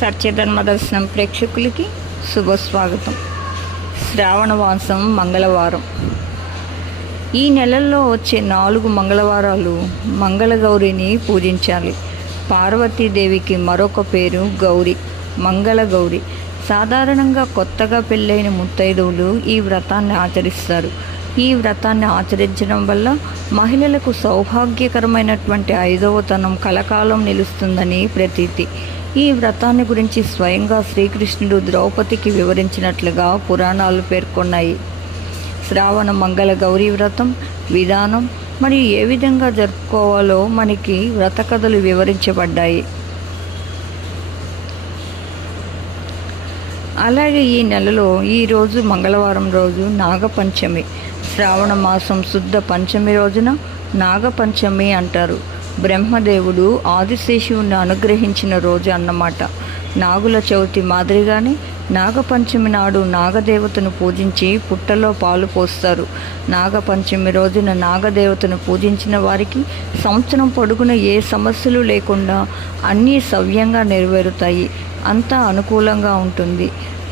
సత్యధర్మ దర్శనం ప్రేక్షకులకి శుభస్వాగతం. శ్రావణమాసం మంగళవారం. ఈ నెలల్లో వచ్చే 4 మంగళవారాలు మంగళగౌరిని పూజించాలి. పార్వతీదేవికి మరొక పేరు గౌరి, మంగళగౌరి. సాధారణంగా కొత్తగా పెళ్ళైన ముత్తైదువులు ఈ వ్రతాన్ని ఆచరిస్తారు. ఈ వ్రతాన్ని ఆచరించడం వల్ల మహిళలకు సౌభాగ్యకరమైనటువంటి 5వ తనం కలకాలం నిలుస్తుందని ప్రతీతి. ఈ వ్రతాన్ని గురించి స్వయంగా శ్రీకృష్ణుడు ద్రౌపదికి వివరించినట్లుగా పురాణాలు పేర్కొన్నాయి. శ్రావణ మంగళ గౌరీ వ్రతం విధానం మరియు ఏ విధంగా జరుపుకోవాలో మనకి వ్రత కథలు వివరించబడ్డాయి. అలాగే ఈ నెలలో ఈరోజు మంగళవారం రోజు నాగపంచమి. శ్రావణ మాసం శుద్ధ పంచమి రోజున నాగపంచమి అంటారు. బ్రహ్మదేవుడు ఆదిశేషువుని అనుగ్రహించిన రోజు అన్నమాట. నాగుల చవితి మాదిరిగానే నాగపంచమి నాడు నాగదేవతను పూజించి పుట్టలో పాలు పోస్తారు. నాగపంచమి రోజున నాగదేవతను పూజించిన వారికి సంవత్సరం పొడుగున ఏ సమస్యలు లేకుండా అన్నీ సవ్యంగా నెరవేరుతాయి. అంతా అనుకూలంగా ఉంటుంది.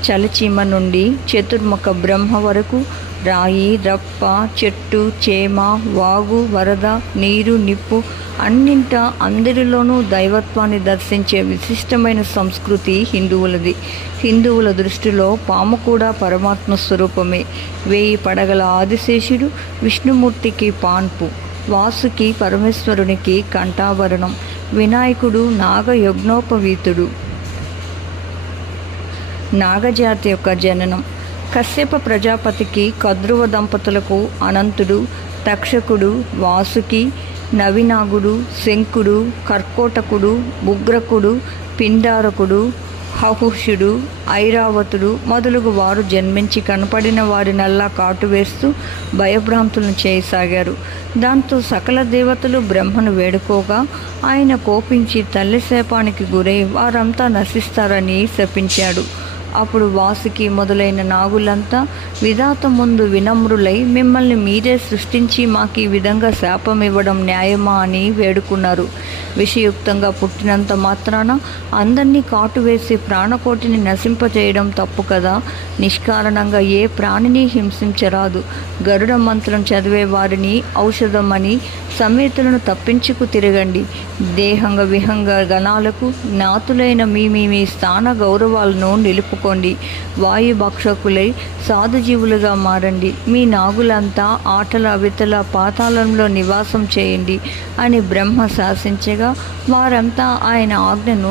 చలిచీమ నుండి చతుర్ముఖ బ్రహ్మ వరకు రాయి, రప్ప, చెట్టు, చేమ, వాగు, వరద, నీరు, నిప్పు అన్నింట అందరిలోనూ దైవత్వాన్ని దర్శించే విశిష్టమైన సంస్కృతి హిందువులది. హిందువుల దృష్టిలో పాము కూడా పరమాత్మ స్వరూపమే. 1000 పడగల ఆదిశేషుడు విష్ణుమూర్తికి పాన్పు, వాసుకి పరమేశ్వరునికి కంఠాభరణం, వినాయకుడు నాగ యజ్ఞోపవీతుడు. నాగజాతి యొక్క జననం. కశ్యప ప్రజాపతికి కద్రువ దంపతులకు అనంతుడు, తక్షకుడు, వాసుకి, నవినాగుడు, శంకుడు, కర్కోటకుడు, ఉగ్రకుడు, పిండారకుడు, హహుషుడు, ఐరావతుడు మొదలగు వారు జన్మించి కనపడిన వారినల్లా కాటువేస్తూ భయభ్రాంతులను చేయసాగారు. దాంతో సకల దేవతలు బ్రహ్మను వేడుకోగా ఆయన కోపించి తల్లి శాపానికి గురై వారంతా నశిస్తారని శపించాడు. అప్పుడు వాసుకి మొదలైన నాగులంతా విధాత ముందు వినమ్రులై మిమ్మల్ని మీరే సృష్టించి మాకు ఈ విధంగా శాపం ఇవ్వడం న్యాయమా అని వేడుకున్నారు. విషయుక్తంగా పుట్టినంత మాత్రాన అందరినీ కాటువేసి ప్రాణకోటిని నశింపచేయడం తప్పు కదా. నిష్కారణంగా ఏ ప్రాణిని హింసించరాదు. గరుడ మంత్రం చదివే వారిని ఔషధమని సమేతులను తప్పించుకు తిరగండి. దేహంగ విహంగ గణాలకు నాతులైన మీ స్థాన గౌరవాలను నిలుపుకోండి. వాయుభక్షకులై సాధుజీవులుగా మారండి. మీ నాగులంతా ఆటల అవితల పాతాళంలో నివాసం చేయండి అని బ్రహ్మ శాసించగా వారంతా ఆయన ఆజ్ఞను